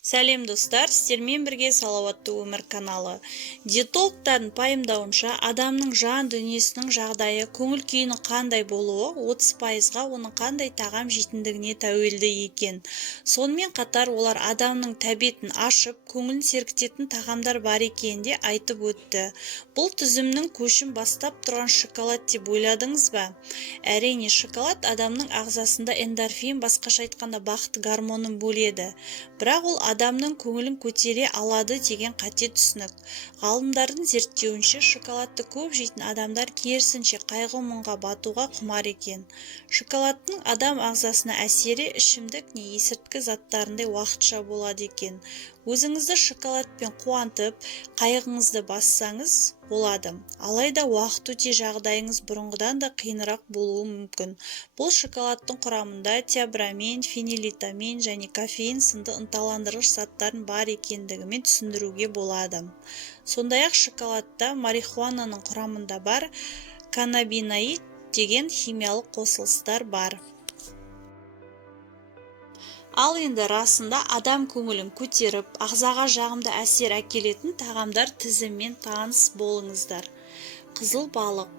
Сәлем достар, сіздермен бірге салауатты өмір каналы. Диетологтардың пайымдауынша, адамның жан дүниесінің жағдайы, көңіл күйінің қандай болуы 30%-ға оның қандай тағам жейтіндігіне тәуелді екен. Сонымен қатар олар адамның тәбетін ашып, көңілін сергітетін тағамдар бар екенін де айтып өтті. Бұл тізімнің көшін бастап тұрған шоколад деп ойладыңыз ба? Әрине, шоколад адамның ағзасында эндорфин, басқаша айтқанда бақыт гормонын бөледі. Бірақ ол адамның көңілін көтере алады деген қате түсінік. Ғалымдардың зерттеуінше, шоколадты көп жейтін адамдар керісінше қайғы-мұңға батуға құмар екен. Шоколадтың адам ағзасына әсері ішімдік не есірткі заттарындай уақытша болады екен. Өзіңізді шоколадпен қуантып, қайғыңызды бассаңыз болады. Алайда уақыт өте жағдайыңыз бұрынғыдан да қиынырақ болуы мүмкін. Бұл шоколадтың құрамында теобрамин, фенилетамин және кофеин сынды ынталандырғыш заттардың бар екендігімен түсіндіруге болады. Сондай-ақ шоколадта марихуананың құрамында бар каннабиноид деген химиялық қосылыстар бар. Ал енді расында адам көңілін көтеріп, ағзаға жағымды әсер әкелетін тағамдар тізімімен таныс болыңыздар. Қызыл балық.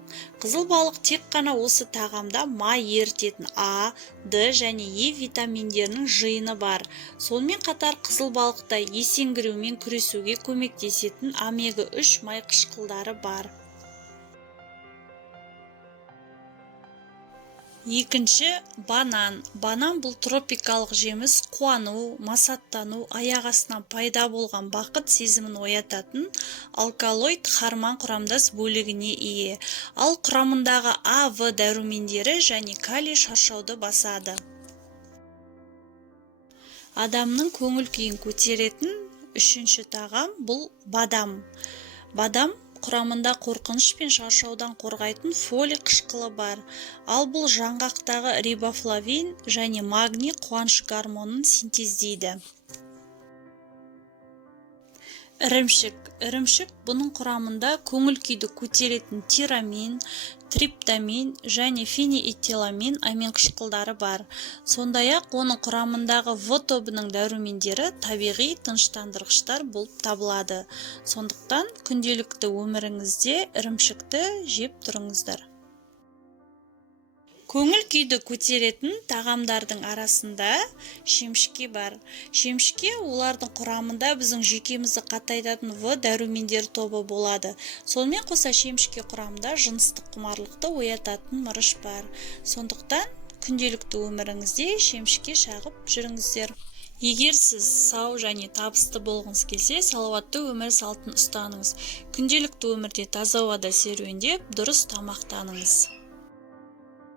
Қызыл балық тек қана осы тағамда май ерітетін А, Д және Е витаминдерінің жиыны бар. Сонымен қатар қызыл балықта есеңгіреумен күресуге көмектесетін омега-3 май қышқылдары бар. Екінші, банан. Банан бұл тропикалық жеміс қуану, масаттану, аяқ астынан пайда болған бақыт сезімін оятатын алкалоид хормон құрамдас бөлігіне ие. Ал құрамындағы А, В дәрумендері және калий шаршауды басады. Адамның көңіл күйін көтеретін үшінші тағам бұл бадам. Бадам құрамында қорқыныш пен шаршаудан қорғайтын фолий қышқылы бар. Ал бұл жаңғақтағы рибофлавин және магний қуаныш гормонын синтездейді. Ірімшік. Ірімшік бұның құрамында көңіл күйді көтеретін тирамин, триптамин және фенилэтиламин амин қышқылдары бар. Сондай-ақ оның құрамындағы В тобының дәрумендері табиғи тыныштандырғыштар болып табылады. Сондықтан күнделікті өміріңізде ірімшікті жеп тұрыңыздар. Көңіл күйді көтеретін тағамдардың арасында шемішке бар. Шемішке олардың құрамында біздің жүйкемізді қатайтатын В дәрумендер тобы болады. Сонымен қоса шемішке құрамында жыныстық құмарлықты оятатын мырыш бар. Сондықтан күнделікті өміріңізде шемішке шағып жүріңіздер. Егер сіз сау және табысты болғыңыз келсе, салауатты өмір салтын ұстаныңыз. Күнделікті өмірде таза ауада серуендеп, дұрыс тамақтаныңыз.